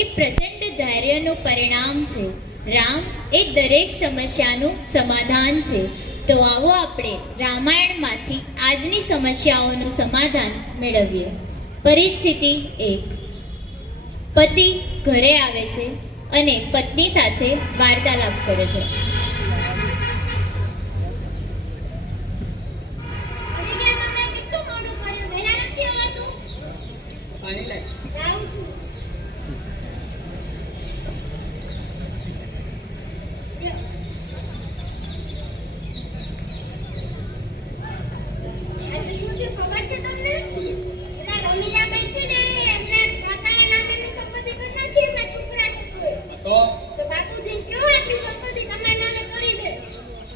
એ પ્રચંડ ધૈર્યનું પરિણામ છે. રામ એ દરેક સમસ્યાનું સમાધાન છે. તો આવો આપણે રામાયણમાંથી આજની સમસ્યાઓનું સમાધાન મેળવીએ. પરિસ્થિતિ 1. પતિ ઘરે આવે છે અને પત્ની સાથે વાર્તાલાપ કરે છે.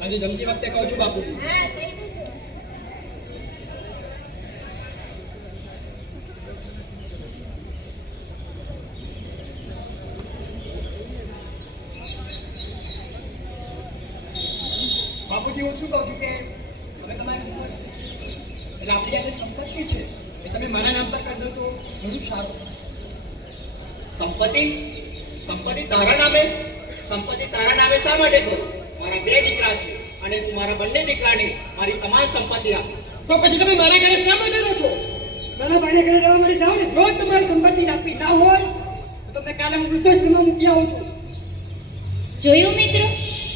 હજી જમતી વખતે કહું છું બાપુ. બાપુજી હું શું કહું છું કે હવે તમારી એટલે આપણી આજે સંપત્તિ છે એ તમે મારા નામ પર કરી દો તો ઘણું સારું. સંપત્તિ સંપત્તિ તારા નામે? સંપત્તિ તારા નામે શા માટે કહું? મારા 2 દીકરા છે અને તું મારા બંને દીકરાને મારી સમાન સંપત્તિ આપીશ. તો પછી તમે મારા ઘરે શા માટે રહો છો? મારા ભાઈને ઘરે રહેવા માટે જાઓ ને. જો તમારી સંપત્તિ આપી ના હોય તો તમને કાલે હું વૃદ્ધાશ્રમમાં મૂકી આવું છું. જોયું મિત્રો,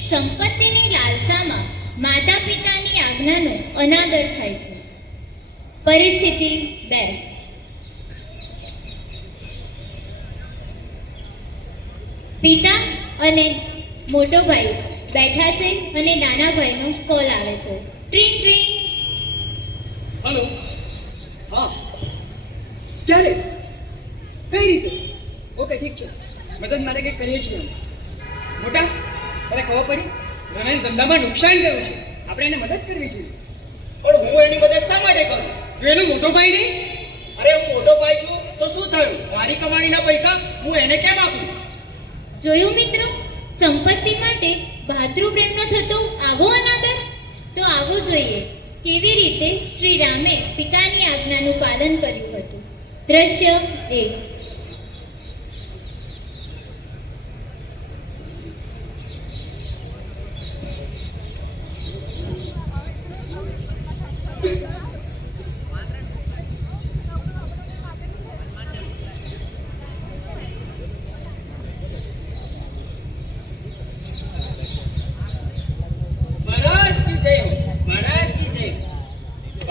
સંપત્તિની લાલસામાં માતા પિતાની આજ્ઞાનો અનાદર થાય છે. પરિસ્થિતિ 2. પિતા અને મોટો ભાઈ બેઠા છે અને નાના ભાઈનો કોલ આવે છે. ટ્રિંગ ટ્રિંગ. હેલો. હા. ક્યારે? કઈ રીતે? ઓકે ઠીક છે, મદદ માટે કંઈક કરીએ છીએ. મોટા તને ખબર પડી નાના ધંધામાં નુકસાન થયું છે, આપણે એને મદદ કરવી જોઈએ. પણ હું એની મદદ શા માટે કરું? જો એનો મોટો ભાઈ નહીં? અરે હું મોટો ભાઈ છું તો શું થયું? મારી કમાણીના પૈસા હું એને કેમ આપું? જોયું મિત્રો, સંપત્તિ માટે ભાતૃપ્રેમનો થતો આવો અનાદર. તો આવવું જોઈએ કેવી રીતે શ્રી રામે પિતાની આજ્ઞાનું પાલન કર્યું હતું. દ્રશ્ય 1.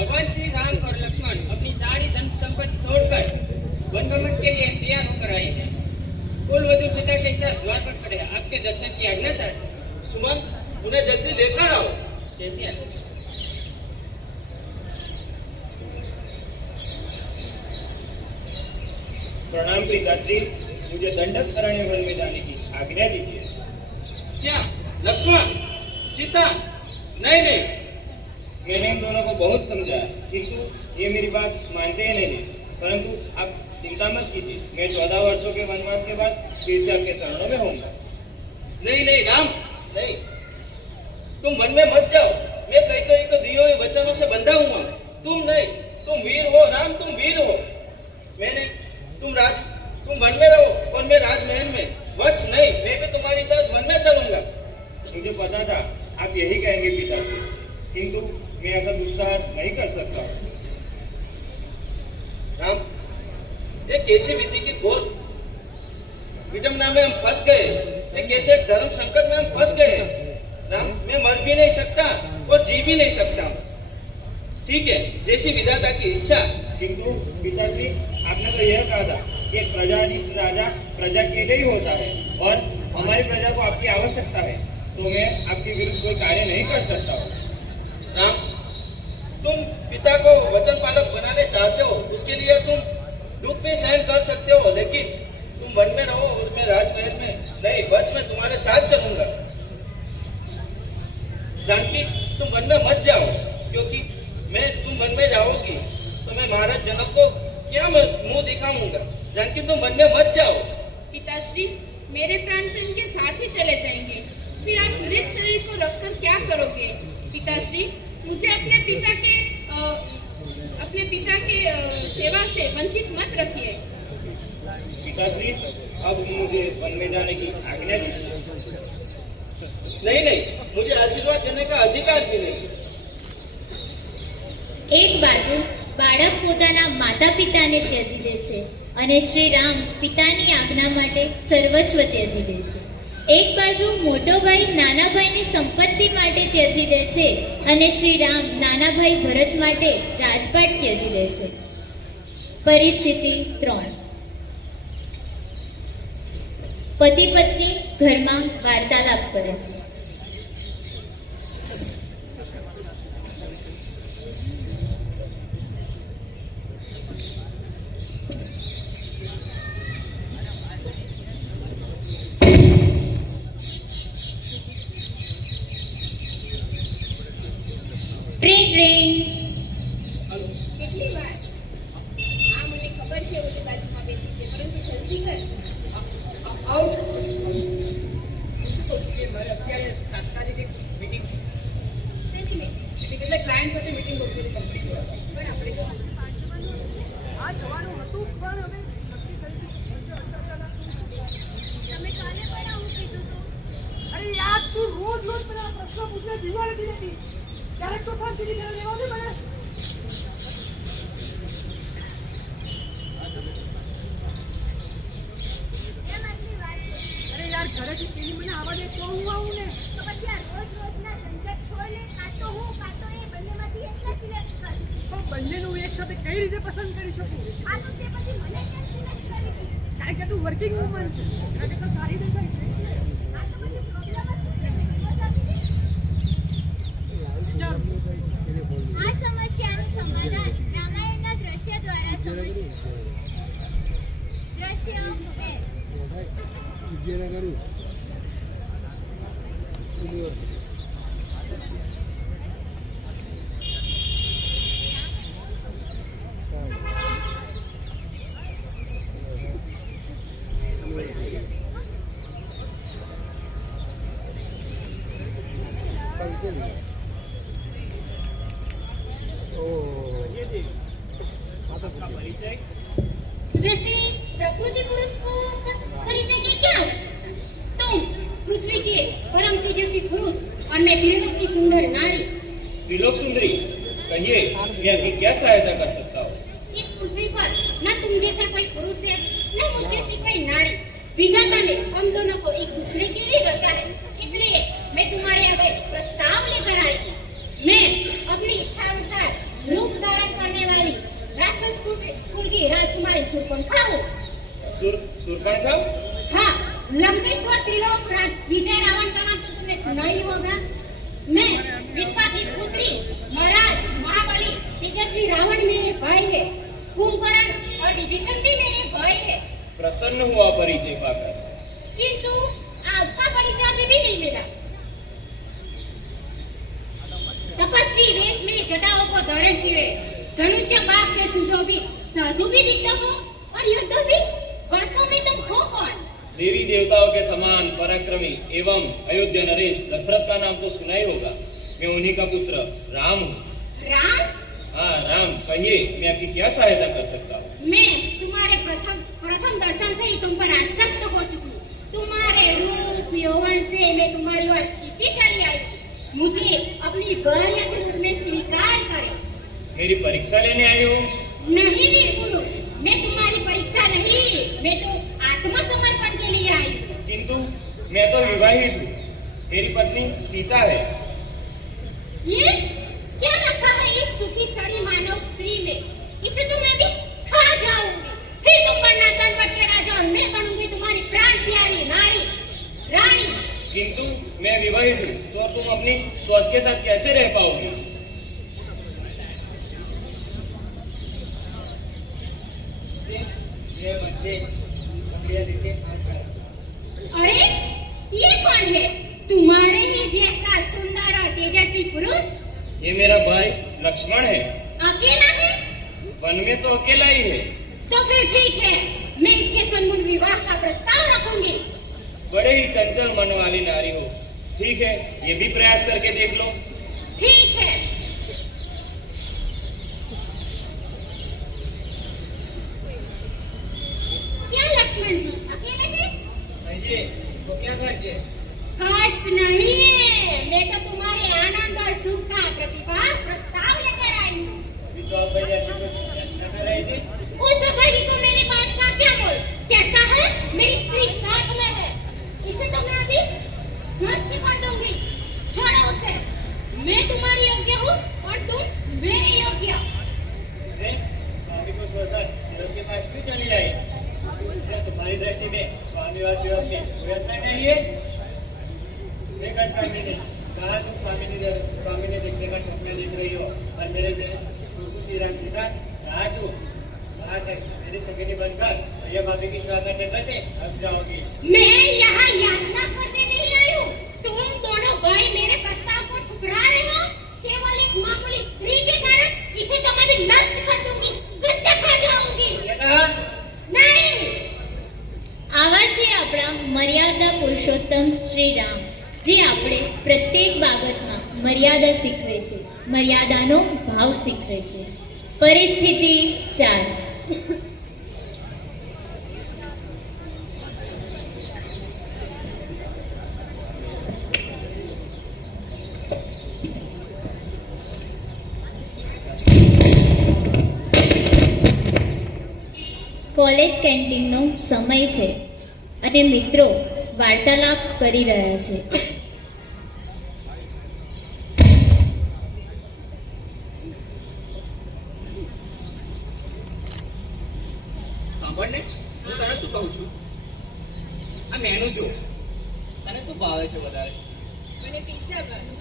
भगवान श्री राम और लक्ष्मण अपनी सारी धन संपत्ति छोड़कर वनगमन के लिए तैयार होकर आए हैं. कुल वधु सीता के साथ द्वार पर खड़े आपके दर्शन की आज्ञा सर. सुमन, उन्हें जल्दी लेकर आओ. कैसे है? प्रणाम पिताश्री, मुझे दंडक अरण्य वन में जाने की आज्ञा दीजिए. क्या लक्ष्मण, सीता? नहीं नहीं, मैंने इन दोनों को बहुत समझाया किंतु ये मेरी बात मानते ही नहीं. परंतु आप चिंता मत कीजिए, मैं 14 वर्षों के वनवास के बाद फिर से आपके चरणों में होऊंगा. नहीं नहीं राम, नहीं. तुम वन में मत जाओ. मैं कई कई को दिए हुए वचनों से बंधा हुआ. तुम नहीं, तुम वीर हो राम, तुम वीर हो. मैं नहीं. तुम वन में रहो और मैं राजमहल में. वत्स नहीं, मैं भी तुम्हारे साथ वन में चलूंगा. मुझे पता था आप यही कहेंगे पिताश्री, किंतु मैं ऐसा दुस्साहस नहीं कर सकता. राम, ये कैसी विधि की घोर विडंबना में हम फंस गए. ये कैसे धर्म संकट में हम फंस गए. राम, मैं मर भी नहीं सकता और जी भी नहीं सकता. ठीक है, जैसी विधाता की इच्छा. किंतु पिताश्री, आपने तो यह कहा था कि एक प्रजानिष्ठ राजा प्रजा के लिए ही होता है और हमारी प्रजा को आपकी आवश्यकता है, तो मैं आपके विरुद्ध कोई कार्य नहीं कर सकता हूँ. राम, तुम पिता को वचन पालक बनाने चाहते हो, उसके लिए तुम दुख भी सहन कर सकते हो, लेकिन तुम वन में रहो और मैं राजमहल में नहीं. बस मैं तुम्हारे साथ चलूंगा. जानकी, तुम वन में मत जाओ, क्योंकि तुम वन में जाओगी तो मैं महाराज जनक को क्या मुंह दिखाऊंगा. जानकी, तुम वन में मत जाओ. पिताश्री, मेरे प्राण तो इनके साथ ही चले जाएंगे, फिर आप मृत शरीर को रखकर क्या करोगे? पिताश्री, मुझे अपने पिता के सेवा से वंचित मत रखिए. पिताश्री, अब मुझे वन में जाने की आज्ञा दीजिए। नहीं नहीं, मुझे आशीर्वाद देने का अधिकार भी नहीं। એક બાજુ બાળક પોતાના માતા પિતાને ત્યજી દે છે અને શ્રી રામ પિતાની આજ્ઞા માટે સર્વસ્વ ત્યજી દે છે. એક બાજુ મોટો ભાઈ નાના ભાઈની સંપત્તિ માટે ત્યજી દે છે અને શ્રી રામ નાના ભાઈ ભરત માટે રાજપાટ ત્યજી દે છે. પરિસ્થિતિ 3. પતિ પત્ની ઘરમાં વાર્તાલાપ કરે છે. Train train. કેટલી વાર? આ મને ખબર છે ઓલી બાજુમાં બેઠી છે, પરંતુ જલ્દી કર. આઉટ. શું કહું છું કે મારે અત્યારે તાત્કાલિક એક મીટિંગ છે. શેની meeting? એટલે ક્લાયન્ટ સાથે મીટિંગ ગોઠવેલી કંપની દ્વારા. પણ આપણે તો આ જવાનું હતું પણ હવે તમે કાલે પણ આવું કીધું હતું. અરે યાર, તું રોજ રોજ મને આ પ્રશ્ન પૂછે જીવવા નથી દેતી. ક્યારેક તો શાંતિથી ઘરે રહેવા દે મને. અરે યાર, ઘરેથી પેલી મને આવવા દે તો હું આવું ને. તો પછી આ રોજ રોજના ઝંઝટ છોડ ને, કાં તો હું કાં તો એ બંનેમાંથી એકલા સિલેક્ટ કર. પણ બંનેનું એક સાથે કઈ રીતે પસંદ કરી શકું? આ તો તે પછી મને કેમ સિલેક્ટ કરી હતી? કારણ કે તું વર્કિંગ વુમન છે, કારણ કે તો સારી દેખાય છે. આ તો પછી પ્રોબ્લેમ જ શું છે? ડિવોર્સ આપી દે. વિચાર. આ સમસ્યાનું સમાધાન રામાયણના દ્રશ્ય દ્વારા સમજીએ. દ્રશ્ય 2. वैसे प्रकृति पुरुष को परिचय की क्या आवश्यकता? तुम पृथ्वी के परम तेजस्वी पुरुष और मैं त्रिलोक की सुंदर नारी. त्रिलोक सुंदरी, कहिए मैं आपकी क्या सहायता कर सकता हूँ? इस पृथ्वी पर न तुम जैसा कोई पुरुष है न मुझ जैसी कोई नारी. विधाता ने हम दोनों को एक दूसरे के लिए रचा है, इसलिए मैं तुम्हारे आगे प्रस्ताव लेकर आई हूँ. मैं अपनी इच्छा अनुसार रूप धारण करने वाली राक्षस कुल की राजकुमारी शूर्पणखा हूँ. शूर्पणखा? हाँ, लंकेश्वर त्रिलोक राज विजय रावण का नाम तो तुमने सुना ही होगा. मैं विश्वा की पुत्री महाराज महाबली तेजस्वी रावण मेरे भाई है. कुंभकर्ण और विभीषण भी मेरे भाई है. प्रसन्न हुआ परिचय पाकर, किंतु आपका परिचय अभी भी नहीं मिला. तपस्वी वेश में जटाओं को धारण किए, धनुष्य बाग से सुशोभित साधु भी दिखता हो और युद्ध भी. वास्तव में तुम हो कौन? देवी देवताओं के समान पराक्रमी एवं अयोध्या नरेश दशरथ का नाम तो सुना ही होगा. मैं उन्हीं का पुत्र राम हूँ. राम? हाँ राम, कहिए मैं आपकी क्या सहायता कर सकता हूँ? मैं तुम्हारे प्रथम दर्शन से ही तुम पर आसक्त हो चुकी हूँ. तुम्हारे रूप यौवन से मैं तुम्हारी ओर खींची चली आई. मुझे अपनी भार्या के रूप में स्वीकार करें. मेरी परीक्षा लेने आए हो? नहीं वीर पुरुष, मैं तुम्हारी परीक्षा नहीं, मैं तो आत्मसमर्पण के लिए आई हूँ. किंतु मैं तो विवाहित हूँ. मेरी पत्नी सीता है. ये क्या रखा है इस सुखी सड़ी मानव स्त्री में? इसे तो मैं भी खा जाऊंगी. फिर तुम बनना कनपट के राजा और मैं बनूंगी तुम्हारी प्राण प्यारी नारी रानी. किंतु मैं विवाहित हूँ, तो तुम अपनी स्वत के साथ कैसे रह पाओगी? अरे ये कौन है? तुम्हारे ही जैसा सुंदर और तेजस्वी पुरुष? ये मेरा भाई लक्ष्मण है. अकेला है? वन में तो अकेला ही है. तो फिर ठीक है, मैं इसके सन्मुख विवाह का प्रस्ताव रखूंगी. बड़े ही चंचल मन वाली नारी हो. ठीक है, ये भी प्रयास करके देख लो. ठीक है. क्या लक्ष्मण चाहिए। कष्ट नहीं, मैं तो तुम्हारे आनंद और सुख का प्रतिभा प्रस्ताव लेकर आई हूँ। अभी तो आप भैया से कुछ फैसला कर रहे थे। उस भाई को मेरी बात का क्या बोल? कहता है मेरी स्त्री साथ में है, इसे तो मैं अभी नष्ट कर दूंगी। छोड़ो उसे, मैं तुम्हारी योग्य हूँ और तुम मेरी योग्य। अरे, स्वामी को छोड़कर देव के पास क्यों चली आई? क्या तुम्हारी दृष्टि में स्वामी और शिव में कोई अंतर नहीं है? देखा स्वामी ने कहा, तुम स्वामी ने देखने का स्वप्न देख रही हो और मेरे प्रभु श्री राम जी का दास हूँ। मेरी सगेली बनकर भैया भाभी की सेवा करते करते अब जाओगी। मैं यहाँ याचना करने नहीं आई हूँ। तुम दोनों भाई मेरे प्रस्ताव को ठुकरा रहे हो केवल एक मामूली स्त्री के कारण। इसे तो मैं भी नष्ट कर दूंगी, कच्चा खा जाऊंगी। ये कहा? नहीं, આવા છે આપણા મર્યાદા પુરુષોત્તમ શ્રી રામ, જે આપણે પ્રત્યેક બાબતમાં મર્યાદા શીખવે છે, મર્યાદાનો ભાવ શીખવે છે. પરિસ્થિતિ 4. કોલેજ કેન્ટીનનો સમય છે અને મિત્રો વાર્તાલાપ કરી રહ્યા છે. સાંભળ ને, હું તને શું કહું છું, આ મેનુ જો, તને શું ભાવે છે વધારે? મને પિઝા ભાવે.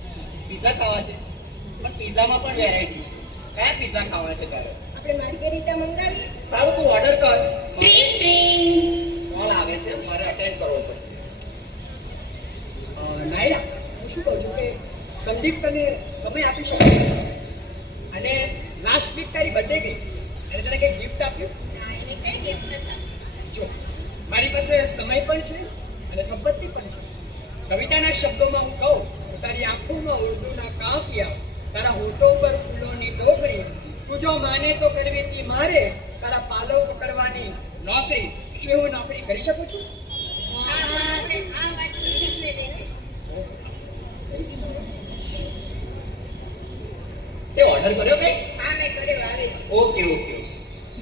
પીઝા ખાવા છે? પણ પીઝામાં પણ વેરાયટી છે. કયા પીઝા ખાવા છે તારે? આપણે માર્ગેરીટા મંગાવીએ. સારું, તું ઓર્ડર કર. ટ્રીંગ ટ્રીંગ. કોલ આવે છે, મારે અટેન્ડ કરવો પડશે. નાયરા, હું શું કહું છું કે સંદીપ તને સમય આપી શકે અને લાસ્ટ વીક તારી બર્થડે ગઈ અને તને કંઈ ગિફ્ટ આપ્યું? ના, એને કઈ ગિફ્ટ નથી આપી. જો, મારી પાસે સમય પણ છે અને સંપત્તિ પણ છે. કવિતાના શબ્દોમાં હું કહું તો તારી આંખોમાં ઉર્દુના કાફિયા, તારા હોઠો પર ફૂલોની ડોકરી, તું જો માને તો કરવીતી મારે, તારા પાલવ પકડવાની નોકરી. શું હું નોકરી કરી શકું છું? આપણે આ વાત સંદીપને દેજે. તે ઓર્ડર કર્યો કઈ? હા, મેં કર્યો, આવે છે. Okay okay.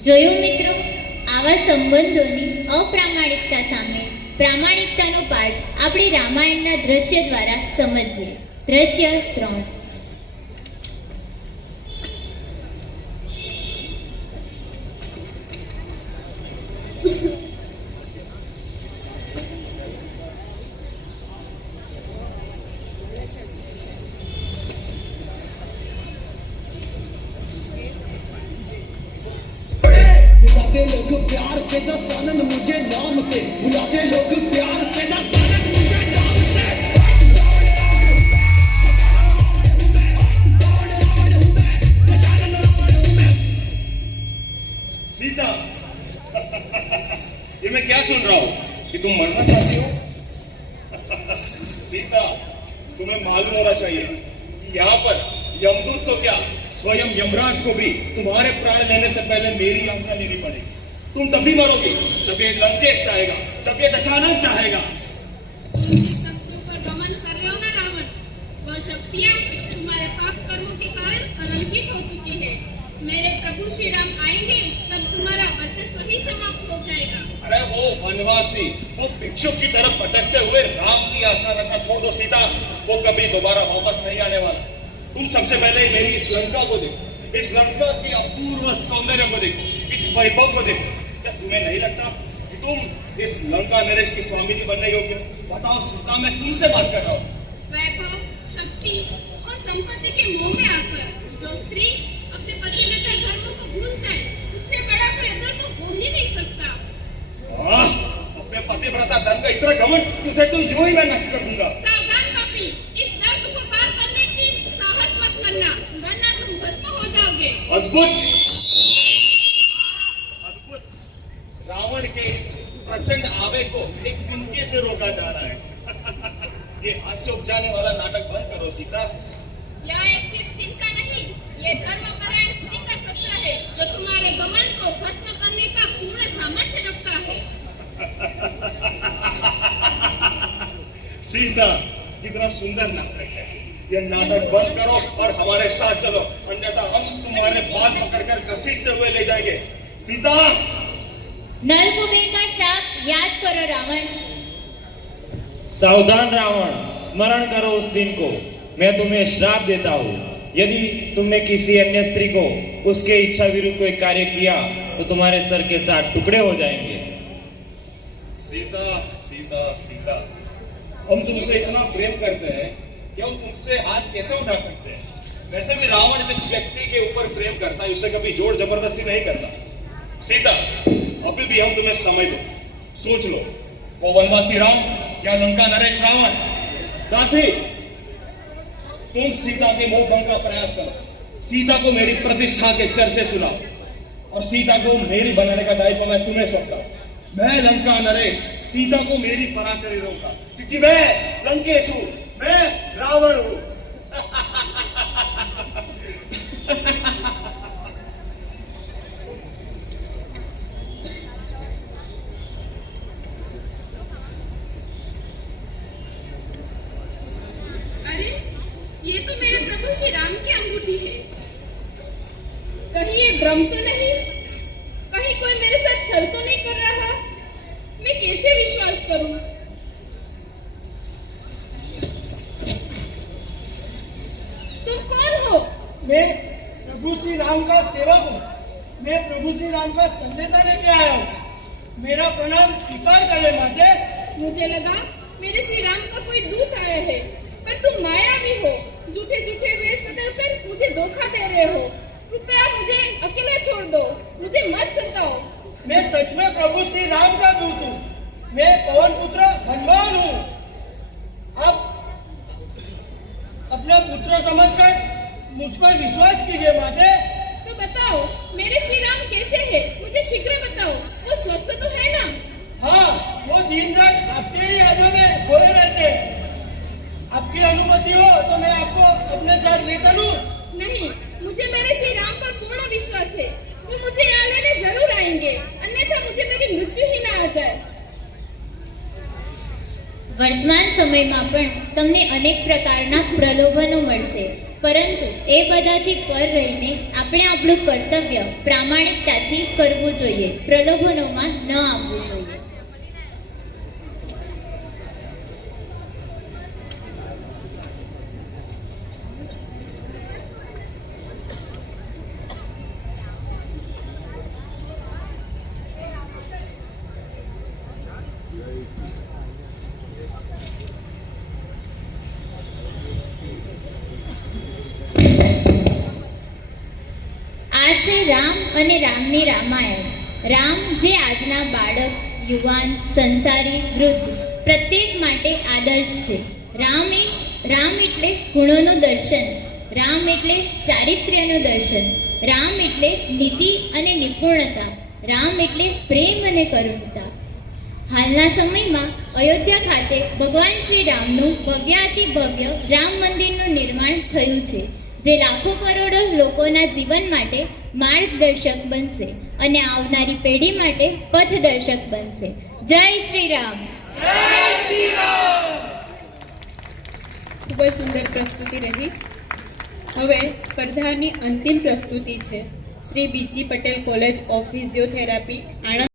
જોયું મિત્રો, આવા સંબંધોની અપ્રામાણિકતા સામે પ્રામાણિકતાનો પાઠ આપણે રામાયણના દ્રશ્ય દ્વારા સમજીએ. દ્રશ્ય 3. बुलाते लोग प्यार से दस आनंद मुझे नाम से, बुलाते लोग प्यार से दस आनंद मुझे नाम से। सीता, ये मैं क्या सुन रहा हूँ कि तुम मरना चाहती हो? सीता, तुम्हें मालूम होना चाहिए कि यहाँ पर यमदूत तो क्या, स्वयं यमराज को भी तुम्हारे प्राण लेने से पहले मेरी आज्ञा लेनी पड़ेगी. तुम तब भी मरोगे जब ये लंकेश चाहेगा, जब ये दशानन चाहेगा. शक्तियों पर गमन कर रहे हो ना रावण, वह शक्तियाँ तुम्हारे पाप कर्मों के कारण कलंकित हो चुकी है. मेरे प्रभु श्री राम आएंगे तब तुम्हारा वर्चस्व ही समाप्त हो जाएगा. अरे वो वनवासी, वो भिक्षुक की तरफ भटकते हुए राम की आशा रखना छोड़ दो सीता. वो कभी दोबारा वापस नहीं आने वाला. तुम सबसे पहले मेरी इस लंका को देखो, इस लंका की अपूर्व सौंदर्य को देखो, इस वैभव को देखो. क्या तुम्हें नहीं लगता कि तुम इस लंका नरेश की स्वामिनी बनने योग्य? बताओ सीता, मैं तुमसे बात कर रहा हूँ. वैभव, शक्ति और संपत्ति के मोह में आकर जो स्त्री अपने पतिव्रता धर्म को भूल जाए, उससे बड़ा कोई अधर्म हो ही नहीं सकता. अपने पतिव्रता धर्म का इतना घमंड, तुझे तो यूं ही मैं नष्ट कर दूंगा. सावधान पापी, इस दर्द को पार करने की साहस मत करना, वरना तुम भस्म हो जाओगे. अद्भुत, अद्भुत. रावण के इस प्रचंड आवेग को एक तिनके से रोका जा रहा है. ये हास्य उपजाने वाला नाटक बंद करो सीता. यह एक सिर्फ तिनका नहीं, ये धर्मपरायण स्त्री का शस्त्र है जो तुम्हारे घमंड को भस्म करने का पूर्ण सामर्थ्य रखता है. सीता, कितना सुंदर नाटक है। ये नाटक बंद करो और हमारे साथ चलो, अन्यथा हम तुम्हारे बाल पकड़कर घसीटते हुए ले जाएंगे। सीता, नल कुबेर का श्राप याद करो रावण। सावधान रावण, स्मरण करो उस दिन को। मैं तुम्हें श्राप देता हूँ, यदि तुमने किसी अन्य स्त्री को उसके इच्छा विरुद्ध कोई कार्य किया तो तुम्हारे सर के साथ टुकड़े हो जाएंगे। सीता, सीता, सीता, हम तुमसे इतना प्रेम करते हैं कि हम तुमसे हाथ कैसे उठा सकते हैं। वैसे भी रावण जिस व्यक्ति के ऊपर प्रेम करता है उसे कभी जोर जबरदस्ती नहीं करता। सीता, अभी भी हम तुम्हें समय दो, सोच लो, वो वनवासी राम या लंका नरेश रावण। दासी, तुम सीता के मोह भंग का प्रयास करो, सीता को मेरी प्रतिष्ठा के चर्चे सुनाओ और सीता को मेरी बनाने का दायित्व मैं तुम्हें सौंपता हूं। मैं लंका नरेश सीता को मेरी बना कर ही रहूंगा, क्योंकि मैं लंकेश हूं, मैं रावण हूं। अरे ये तो मेरे प्रभु श्री राम की अंगूठी है। कहीं ये भ्रम तो नहीं, कहीं कोई मेरे साथ छल तो नहीं कर रहा। मैं कैसे विश्वास करूं? तुम कौन हो? मैं प्रभु श्री राम का सेवक हूँ। मैं प्रभु श्री राम का संदेशा लेके आया हूँ। मेरा प्रणाम स्वीकार करे माते। मुझे लगा मेरे श्री राम का कोई दूत आया है, पर तुम मायावी हो। झूठे झूठे वेश बदलकर मुझे धोखा दे रहे हो। कृपया मुझे अकेले छोड़ दो, मुझे मत सताओ। मैं सच में प्रभु श्री राम का दूत हूँ। मैं पवन पुत्र हनुमान हूँ। आप अपना पुत्र समझकर मुझ पर विश्वास कीजिए माते। तो बताओ मेरे श्री राम कैसे हैं? मुझे शीघ्र बताओ। वो स्वस्थ तो है ना? हाँ, वो दिन रात आपके ही यादों में खोए रहते हैं। आपकी अनुमति हो तो मैं आपको अपने साथ ले चलूं? नहीं, मुझे मेरे श्री राम पर पूर्ण विश्वास है। वो मुझे यहाँ लेने जरूर आएंगे, अन्यथा मुझे मेरी मृत्यु ही ना आ जाए। વર્તમાન સમયમાં પણ તમને અનેક પ્રકારના પ્રલોભનો મળશે, પરંતુ એ બધાથી પર રહીને આપણે આપણું કર્તવ્ય પ્રામાણિકતાથી કરવું જોઈએ, પ્રલોભનોમાં ન આવવું જોઈએ. આ છે રામ અને રામની રામાયણ. રામ જે આજના બાળક, યુવાન, સંસારી, વૃદ્ધ પ્રત્યેક માટે આદર્શ છે. રામ એટલે ગુણોનું દર્શન, રામ એટલે ચારિત્ર્યનું દર્શન, રામ એટલે નીતિ અને નિપુણતા, રામ એટલે પ્રેમ અને કરુણતા. હાલના સમયમાં અયોધ્યા ખાતે ભગવાન શ્રી રામનું ભવ્યાતિ ભવ્ય રામ મંદિરનું નિર્માણ થયું છે, જે લાખો કરોડો લોકોના જીવન માટે માર્ગદર્શક બનશે અને આવનારી પેઢી માટે પથદર્શક બનશે. જય શ્રી રામ. ખૂબ જ સુંદર પ્રસ્તુતિ રહી. હવે સ્પર્ધાની અંતિમ પ્રસ્તુતિ છે શ્રી બીજી Patel college of physiotherapy Anand.